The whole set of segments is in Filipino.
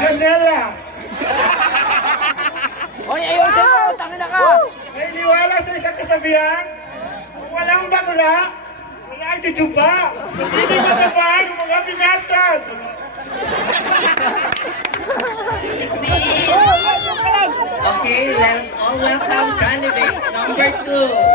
Janela. Oy, ayaw sa'yo! Tangina ka! Naniniwala sa isang kasabihan? Kung walang bakla, wala ang tsutuba. Hindi matabaan ang mga binatad. Okay, let us all welcome candidate number 2.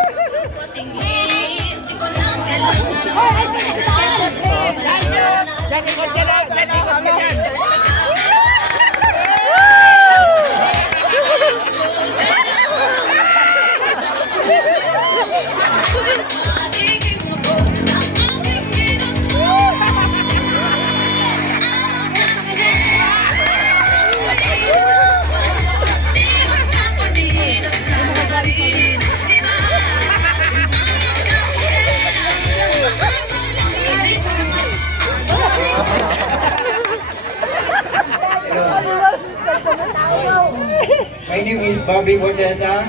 My name is Bobby Bordesa.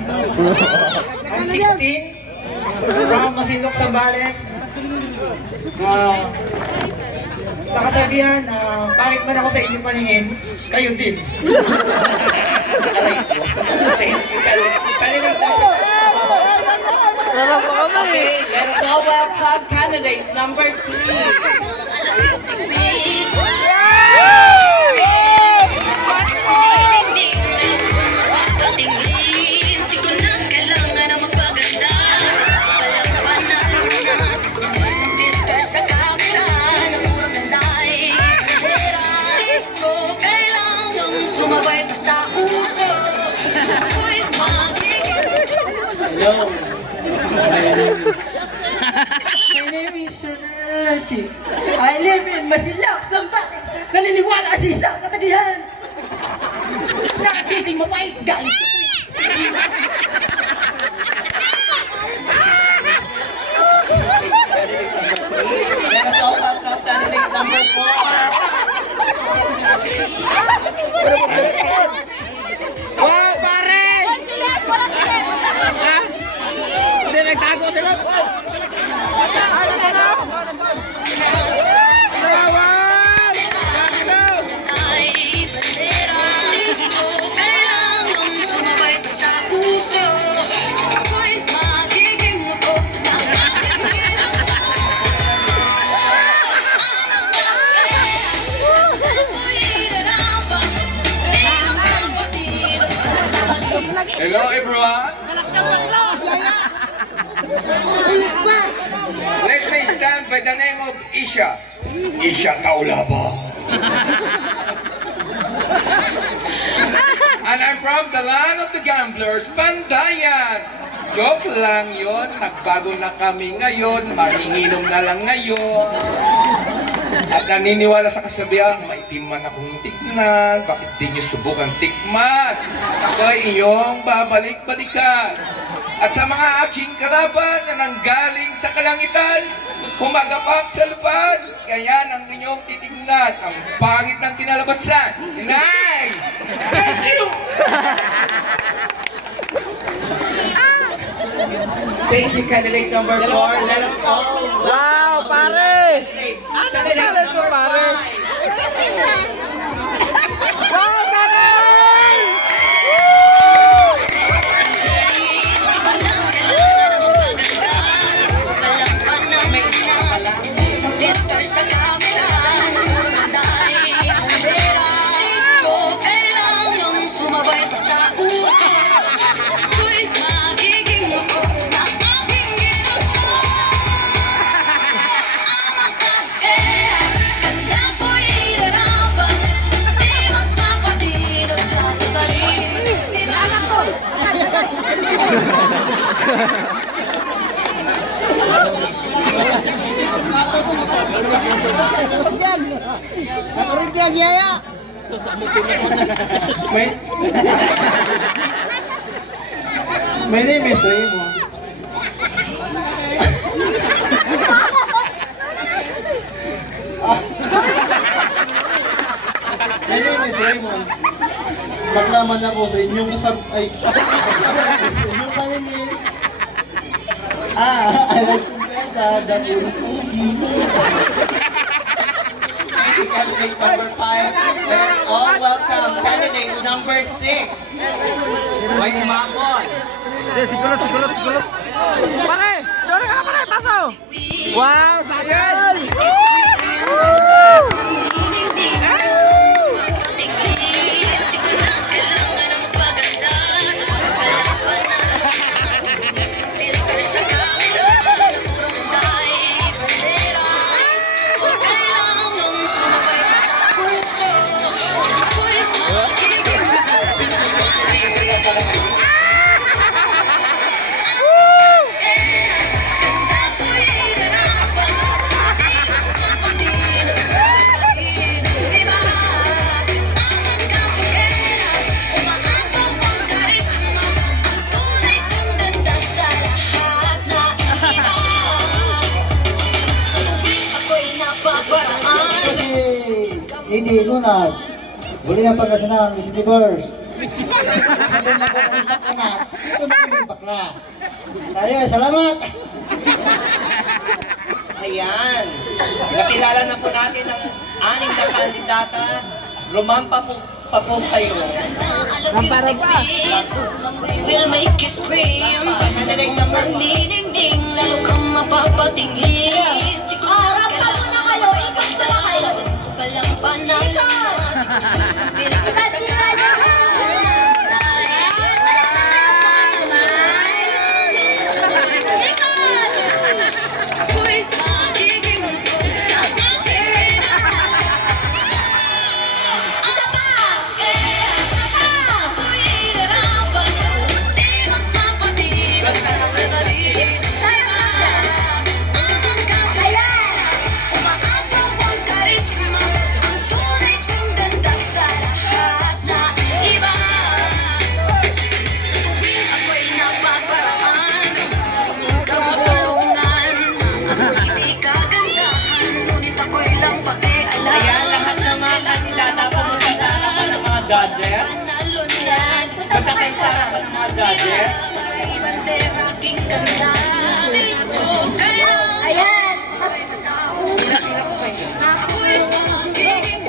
I'm 16 from Masinloc, Zambales. Sa kasabihan, bakit man ako sa inyong paningin, kayo din. Aray ko. Thank you, Candidate number 2. Okay, let us all welcome candidate number 3. Hello. My name is Sonachi. I live in Masinloc, Zambales. Naniniwala sa isang katagihan. Nagtiting mapait galing sa puwit. Let us all welcome candidate number 4. Wow, pare! Ha? Hindi, nagtago sila! Hello everyone. Let me stand by the name of Isha. Isha Kaulaba. And I'm from the land of the gamblers, Pandayan. Joke lang yon, nagbago na kami ngayon, manginginom na lang ngayon. At naniniwala sa kasabihan, maitim man akong tignan, bakit di nyo subukan tikman? Ako ay iyong babalik-balikan. At sa mga aking kalaban na nanggaling sa kalangitan, kumagapak sa lupad, kaya ang inyong titignan, ang pangit ng kinalabasan. Inay! Thank you! Thank you, candidate number 4. Let us all Wow, pare! Candidate number 5. Wow, sanay! Sa camera, dahil di ko kailangang sumabay pa sa uso. Ako'y magiging ako na aking ginusto. Ang magkakaya, ganda ko'y irarapan. Di magpapatino sa sarili. Alam ko! Nakurig yan, yaya! My name is Raymond. My name is Raymond. Maglaman ako sa inyong sa inyong paningin. I like kumpensa the uri-uri. Candidate number 5. Let us all welcome Number 6. May umabot. Sigurot. Pare! Dora ka na pare! Paso! Wow! Sayang! Hindi, nunad. Buli ang pagkasana ng Miss Universe. Sabi na po kung anak, ito na yung bakla. Tayo, salamat! Ayan. Nakilala na po natin ang 6 na kandidata. Rumampa po kayo. Para pa. Will make you scream. Candidate number 1. Ding-ding-ding, lalo kang mapapatingin. Di ko na kayo, ikot na kayo. Di ko palang panalo. Ako'y magiging Judges? Punta kayo sa harapan ng mga judges. Ayan!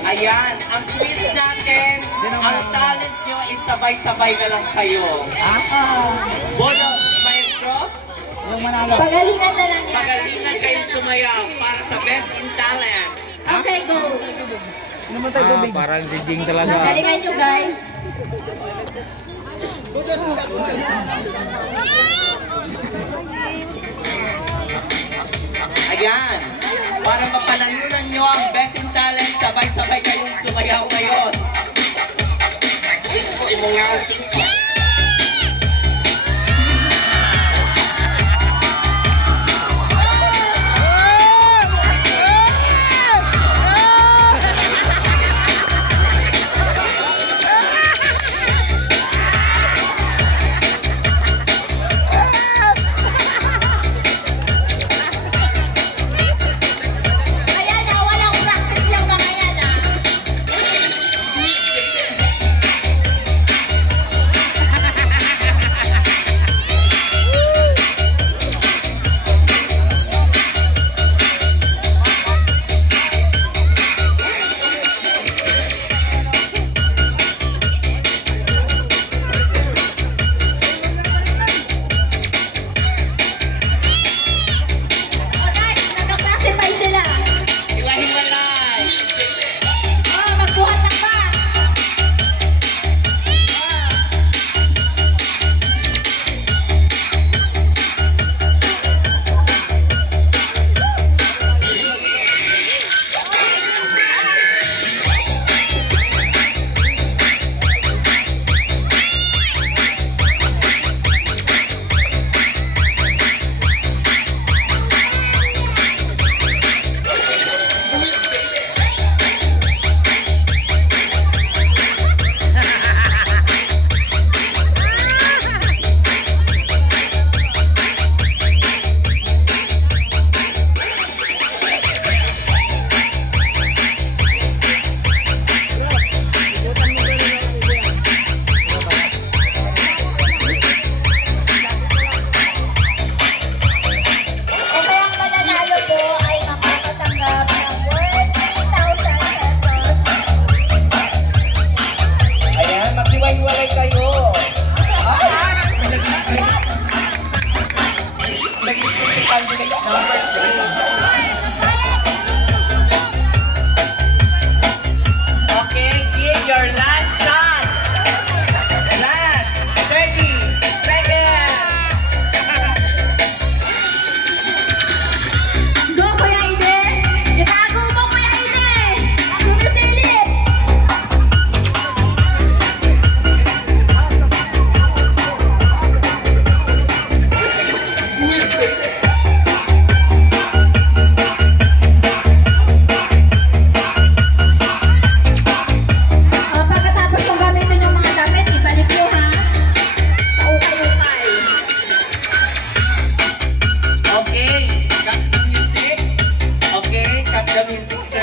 Ayan, ang quiz natin, ang talent nyo is sabay-sabay na lang kayo. Bono, maestro, Pagalingan na lang yan. pagalingan kayo sumayaw para sa Best in Talent. Okay, go. Parang siging talaga. Galingan nyo, guys. Ayan, para mapanalunan nyo ang Best in Talent, sabay-sabay kayong sumayaw ngayon. 5, imong nga 5.